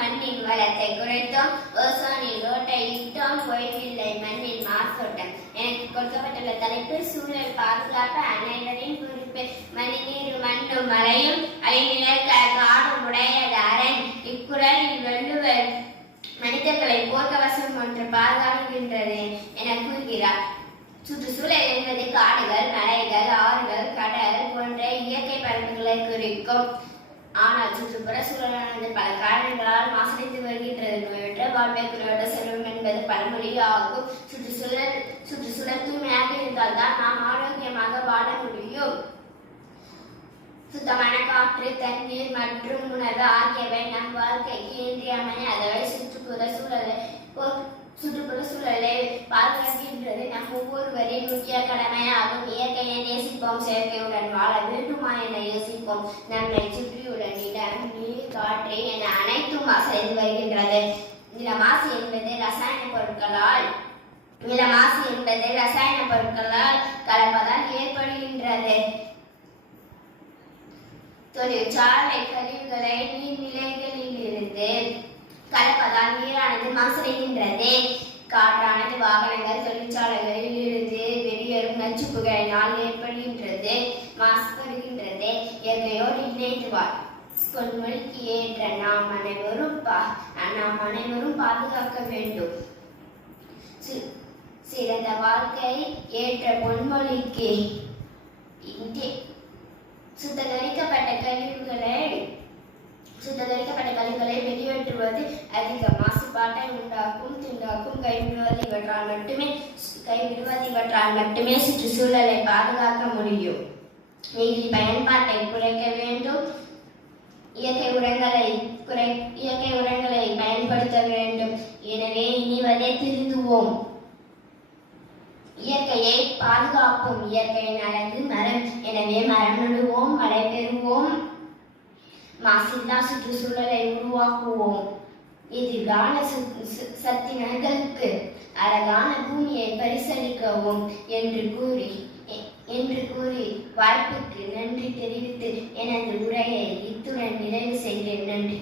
மண்ணின் வளத்தை குறைத்தோம். ஓசோனில் ஓட்டை இட்டோம். ஓய்வில்லை மண்ணின் மாசோட்டம் எனக்கு கொடுக்கப்பட்டுள்ள தலைப்பு சூழல் பாதுகாப்பு அனைவரின் குறிப்பு. மணிநீர் மண்ணும் மலையும் ஐநிலக்க காடும் உடையது அரண். இக்குரலில் வள்ளுவர் மனிதர்களை போர்க்கவசம் ஒன்று பாதுகாக்கின்றது என கூறுகிறார். சுற்றுச்சூழல் என்பது காடுகள் மலைகள் ஆறுகள் கடல் போன்ற இயற்கை பரப்புகளை குறிக்கும். ஆனால் சூழலானது பல காரணங்களால் மாசடைந்து வருகின்றது. நோயற்ற வாழ்வை குறைவற்ற செல்வம் என்பது பழமொழியாகும். சுற்றுச்சூழல் சுற்றுச்சூழல் தூய்மையாக இருந்தால்தான் நாம் ஆரோக்கியமாக வாழ முடியும். சுத்தமான காற்று தண்ணீர் மற்றும் உணவு ஆகியவை நம் வாழ்க்கைக்கு இன்றியமையாதவை. சுற்றுப்புற சூழலை சுற்றுப்புற சூழலை பாதுகாக்கின்ற என்பது நம் ஒவ்வொருவரின் முக்கிய கடமையாகும் இயற்கையை நேசிப்போம் செயற்கையுடன் வாழ வேண்டுமா என யோசிப்போம். நம்மை சுற்றியுடன் இடம் நீர் காற்று என அனைத்தும் அசைந்து வருகின்றது. நில மாசு என்பது ரசாயன பொருட்களால் நில மாசு என்பது ரசாயன பொருட்களால் கலப்பதால் ஏற்படுகின்றது. தொழிற்சாலை கழிவுகளை நீர்நிலைகளில் இருந்து கலப்பதால் நீரானது மாசடைகின்றது. காற்றானது வாகனங்கள் தொழிற்சாலைகளில் இருந்து வெளியேறும் நச்சு புகையினால் ஏற்படுகின்றது மாசுபடுகின்றது. எதையோ இணைந்து வாழ் ஏற்ற நாம் அனைவரும் பா நாம் அனைவரும் பாதுகாக்க வேண்டும். சிறந்த வாழ்க்கை ஏற்ற பொன்மொழிக்கு இங்கே சுத்தகரிக்கப்பட்ட கழிவுகளை சுத்தகரிக்கப்பட்ட கழிவுகளை வெளியேற்றுவது அதிக மாசுபாட்டை உண்டாக்கும் துண்டாக்கும் கைவிடுவது இவற்றால் மட்டுமே கைவிடுவது இவற்றால் மட்டுமே சுற்றுச்சூழலை பாதுகாக்க முடியும். நீங்கள் பயன்பாட்டை குறைக்க வேண்டும். இயற்கை உரங்களை குறை இயற்கை உரங்களை பயன்படுத்த வேண்டும். எனவே இனிவதை திருந்துவோம். இயற்கையை பாதுகாப்போம். இயற்கையின் அழகு மரம். எனவே மரம் நடுவோம் மழை பெறுவோம். மாசில்லா சுற்றுச்சூழலை உருவாக்குவோம். இது சு- சக்தி சத்தினர்களுக்கு அழகான பூமியை பரிசளிக்கவும் என்று கூறி என்று கூறி வாய்ப்புக்கு நன்றி தெரிவித்து எனது உரையை இத்துடன் நிறைவு செய்கிறேன். நன்றி.